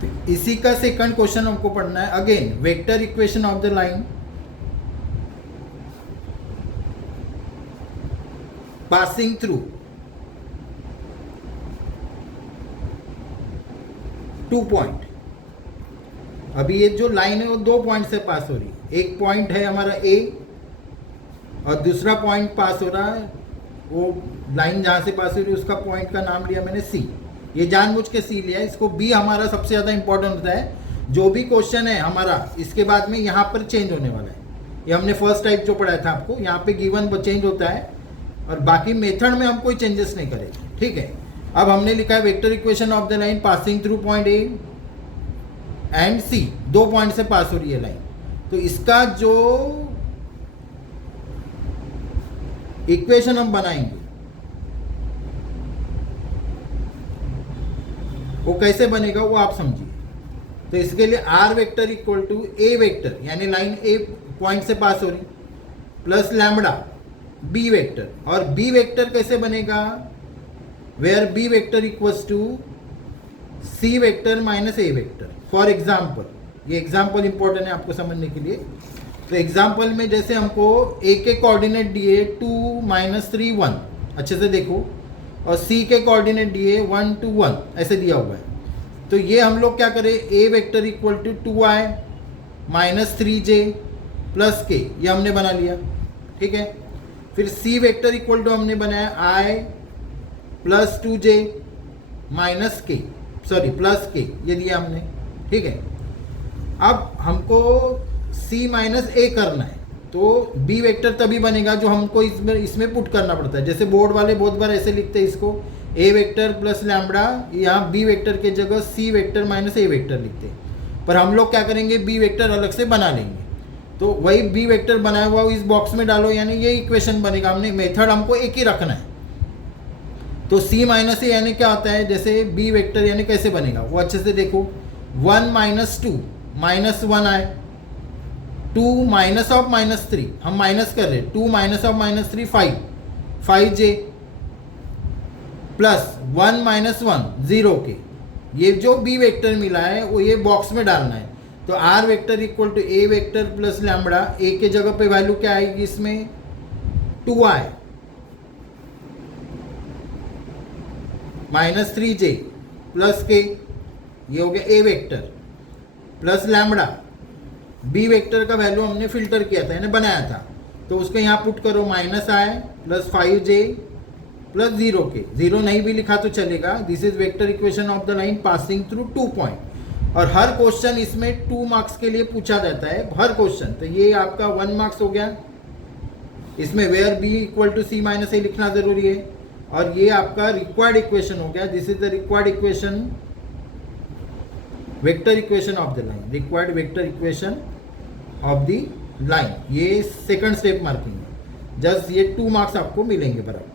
तो इसी का सेकंड क्वेश्चन हमको पढ़ना है। Again vector equation of the line passing through 2 point. अभी ये जो लाइन है वो 2 पॉइंट से पास हो रही है। एक पॉइंट है हमारा ए और दूसरा पॉइंट पास हो रहा है, वो लाइन जहाँ से पास हो रही है उसका पॉइंट का नाम लिया मैंने सी। ये जानबूझ के सी लिया है, इसको बी हमारा सबसे ज़्यादा इंपॉर्टेंट होता है। जो भी क्वेश्चन है हमारा इसके बाद में यहाँ पर चेंज होने वाला है। ये हमने फर्स्ट टाइप जो पढ़ाया था आपको, यहाँ पे गिवन चेंज होता है और बाकी मेथड में हम कोई चेंजेस नहीं करेंगे, ठीक है। अब हमने लिखा है vector equation of the line passing through point A and C, 2 point से पास हो रही है लाइन। तो इसका जो इक्वेशन हम बनाएंगे वो कैसे बनेगा वो आप समझिए। तो इसके लिए R vector equal to A vector, यानी लाइन ए पॉइंट से पास हो रही, प्लस लैम्बडा बी वेक्टर। और बी वेक्टर कैसे बनेगा, where B vector equals to C vector minus A vector. For example, ये एग्जाम्पल इंपॉर्टेंट है आपको समझने के लिए। तो एग्जाम्पल में जैसे हमको ए के कोऑर्डिनेट दिए 2 - 3 1, अच्छे से देखो, और सी के कोऑर्डिनेट दिए 1 2 1 ऐसे दिया हुआ है। तो ये हम लोग क्या करें, A vector equal to 2i - 3j plus k, ये हमने बना लिया, ठीक है। फिर सी वेक्टर इक्वल टू हमने बनाया i प्लस 2j माइनस के, सॉरी प्लस के, ये दिया हमने, ठीक है। अब हमको c माइनस ए करना है, तो b वेक्टर तभी बनेगा जो हमको इसमें पुट करना पड़ता है। जैसे बोर्ड वाले बहुत बार ऐसे लिखते हैं इसको, a वेक्टर प्लस लैम्बडा, यहाँ b वेक्टर के जगह c vector minus a vector लिखते हैं। पर हम लोग क्या करेंगे, b वेक्टर अलग से बना लेंगे। तो वही b वेक्टर बनाया हुआ इस बॉक्स में डालो, यानी ये इक्वेशन बनेगा। हमने मेथड हमको एक ही रखना है। तो c माइनस ए यानी क्या होता है, जैसे b वेक्टर यानी कैसे बनेगा वो अच्छे से देखो। 1 - 2 -1 आए, 2 माइनस ऑफ -3, हम माइनस कर रहे हैं, 2 माइनस ऑफ -3 5, 5j प्लस 1 - 1 0 के। ये जो b वेक्टर मिला है वो ये बॉक्स में डालना है। तो r vector equal to a vector plus lambda, a के जगह पे वैल्यू क्या आएगी इसमें 2i minus 3j plus k, ये हो गया a vector plus lambda. B vector का वैल्यू हमने फिल्टर किया था, यानी बनाया था, तो उसको यहाँ पुट करो, -i प्लस 5j प्लस 0 के। 0 नहीं भी लिखा तो चलेगा। This is vector equation of the line passing through 2 point. और हर क्वेश्चन इसमें 2 मार्क्स के लिए पूछा जाता है, हर क्वेश्चन। तो ये आपका 1 मार्क्स हो गया। इसमें where B equal to C minus A लिखना जरूरी है। और ये आपका रिक्वायर्ड इक्वेशन हो गया। This is the required equation, vector equation of the line, required vector equation of the line. ये सेकंड स्टेप मार्किंग है। जस्ट ये 2 मार्क्स आपको मिलेंगे बराबर।